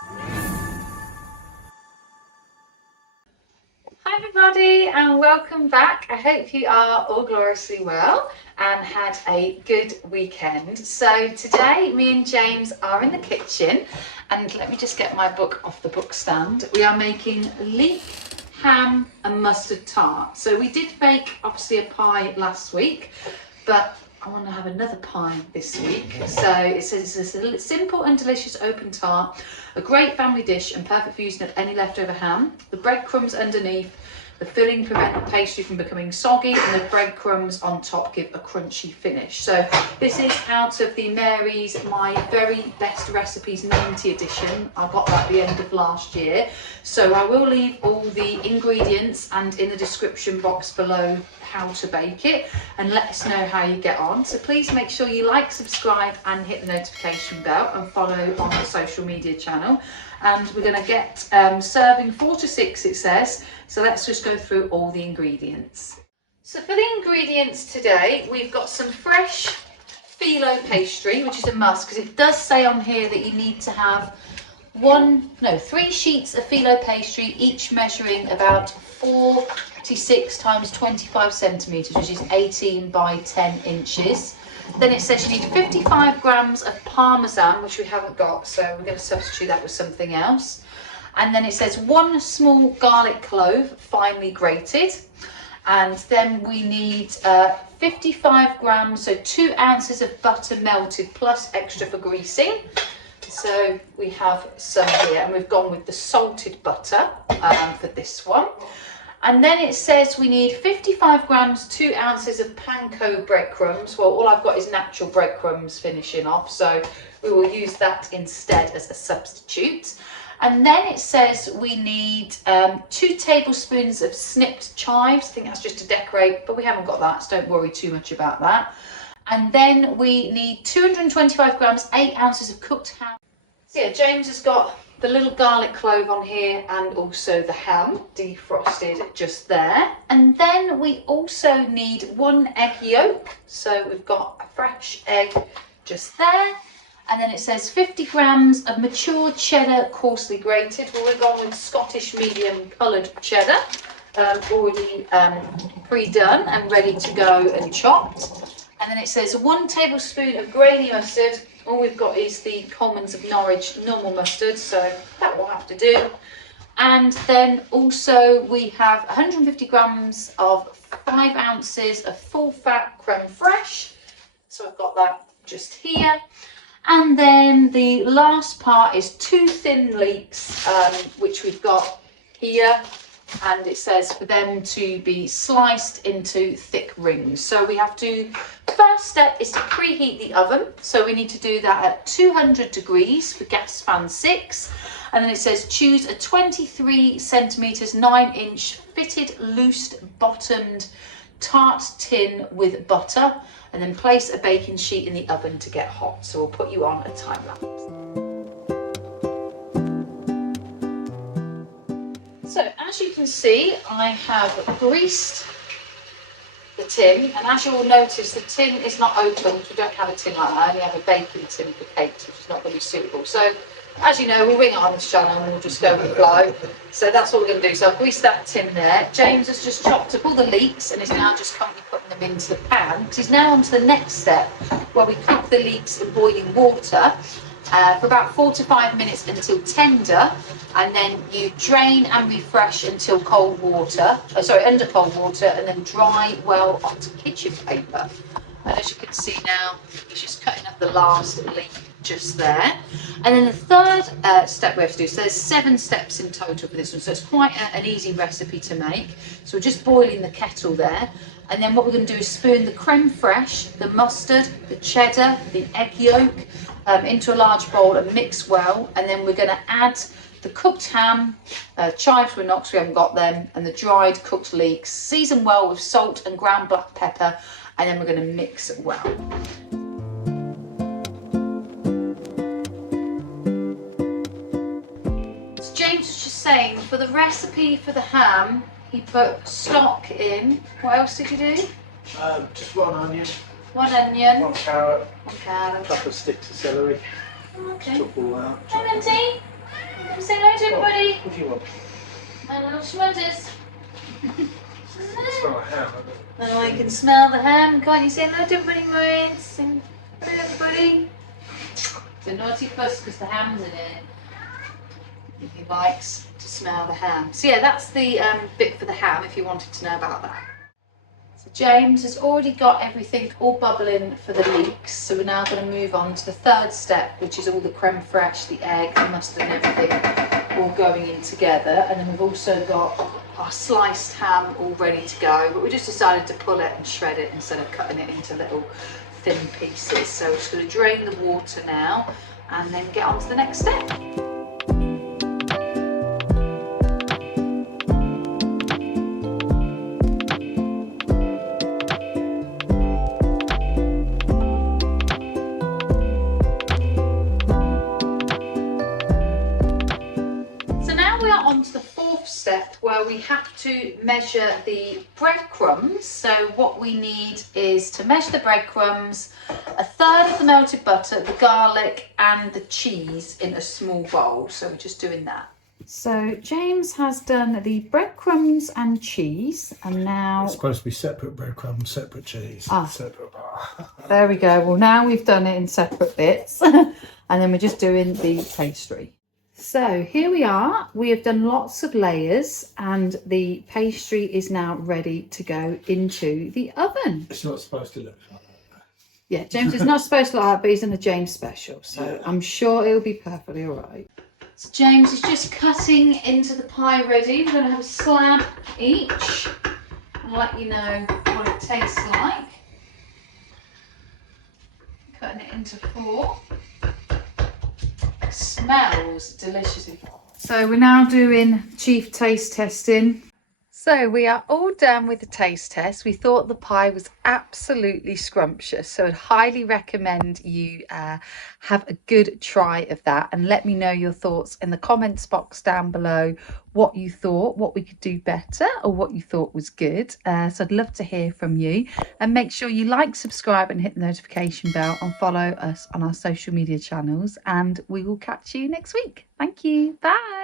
Hi everybody and welcome back. I hope you are all gloriously well and had a good weekend. So today me and James are in the kitchen and let me just get my book off the book stand. We are making leek, ham and mustard tart. So we did make obviously a pie last week, but I want to have another pie this week. So it says it's a simple and delicious open tart, a great family dish and perfect for using of any leftover ham. The breadcrumbs underneath the filling prevent the pastry from becoming soggy and the breadcrumbs on top give a crunchy finish. So this is out of the Mary's My Very Best Recipes 90 edition. I got that at the end of last year. So I will leave all the ingredients and in the description box below how to bake it, and let us know how you get on. So please make sure you like, subscribe and hit the notification bell and follow on the social media channel. And we're going to get serving 4 to 6 it says. So let's just go through all the ingredients. So for the ingredients today, we've got some fresh phyllo pastry, which is a must because it does say on here that you need to have 3 sheets of phyllo pastry, each measuring about 46 times 25 centimetres, which is 18 by 10 inches. Then it says you need 55 grams of parmesan, which we haven't got, so we're going to substitute that with something else. And then it says 1 small garlic clove, finely grated. And then we need 55 grams, so 2 ounces of butter melted plus extra for greasing. So we have some here, and we've gone with the salted butter for this one. And then it says we need 55 grams, 2 ounces of panko breadcrumbs. Well, all I've got is natural breadcrumbs finishing off, so we will use that instead as a substitute. And then it says we need 2 tablespoons of snipped chives. I think that's just to decorate, but we haven't got that, so don't worry too much about that. And then we need 225 grams, 8 ounces of cooked ham. So yeah, James has got the little garlic clove on here and also the ham defrosted just there. And then we also need 1 egg yolk. So we've got a fresh egg just there. And then it says 50 grams of mature cheddar coarsely grated. Well, we're going with Scottish medium coloured cheddar, already pre-done and ready to go and chopped. And then it says 1 tablespoon of grainy mustard. All we've got is the Coleman's of Norwich normal mustard, so that will have to do. And then also we have 150 grams of 5 ounces of full fat crème fraîche. So I've got that just here. And then the last part is 2 thin leeks, which we've got here. And it says for them to be sliced into thick rings. So we have to, first step is to preheat the oven. So we need to do that at 200 degrees for gas fan 6. And then it says choose a 23 centimetres 9-inch fitted loose bottomed tart tin with butter. And then place a baking sheet in the oven to get hot. So we'll put you on a time lapse. So as you can see, I have greased the tin, and as you will notice, the tin is not open. We don't have a tin like that. I only have a baking tin for cakes, which is not going to be suitable. So as you know, we wing it on this channel and we'll just go with the flow. So that's what we're going to do. So I've greased that tin there. James has just chopped up all the leeks and is now just currently putting them into the pan. Because he's now on to the next step where we cook the leeks in boiling water for about 4 to 5 minutes until tender, and then you drain and refresh until cold water, under cold water, and then dry well onto kitchen paper. And as you can see now, he's just cutting up the last leek just there. And then the third step we have to do, so there's 7 steps in total for this one, so it's quite an easy recipe to make. So we're just boiling the kettle there, and then what we're going to do is spoon the crème fraîche, the mustard, the cheddar, the egg yolk into a large bowl and mix well. And then we're going to add the cooked ham, chives were not because we haven't got them, and the dried cooked leeks. Season well with salt and ground black pepper, and then we're going to mix it well. So James was just saying, for the recipe for the ham, he put stock in. What else did you do? Just 1 onion. 1 onion. 1 carrot. 1 carrot. A couple of sticks of celery. Okay. Chop all out. Lemon tea? Say hello to everybody. What do you want? My little schmutters. Smell a ham. Oh, you can smell the ham, can't you? Say hello to everybody, Maureen. Say hello to everybody. It's a naughty fuss because the ham's in it. He likes to smell the ham. So yeah, that's the bit for the ham if you wanted to know about that. So James has already got everything all bubbling for the leeks. So we're now going to move on to the third step, which is all the crème fraîche, the egg, the mustard and everything all going in together. And then we've also got our sliced ham all ready to go. But we just decided to pull it and shred it instead of cutting it into little thin pieces. So we're just going to drain the water now and then get on to the next step. To the fourth step where we have to measure the breadcrumbs. So what we need is to measure the breadcrumbs, a third of the melted butter, the garlic and the cheese in a small bowl. So we're just doing that. So James has done the breadcrumbs and cheese, and now It's supposed to be separate breadcrumbs, separate cheese, separate. There we go. Well, now we've done it in separate bits and then we're just doing the pastry. So here we are, we have done lots of layers and the pastry is now ready to go into the oven. It's not supposed to look like that. Yeah, James is not supposed to like that, but he's in a James special, so yeah. I'm sure it'll be perfectly all right. So James is just cutting into the pie ready. We're going to have a slab each and let you know what it tastes like. Cutting it into 4. Smells delicious. So we're now doing chief taste testing. So we are all done with the taste test. We thought the pie was absolutely scrumptious. So I'd highly recommend you have a good try of that and let me know your thoughts in the comments box down below, what you thought, what we could do better or what you thought was good. So I'd love to hear from you, and make sure you like, subscribe and hit the notification bell and follow us on our social media channels, and we will catch you next week. Thank you. Bye.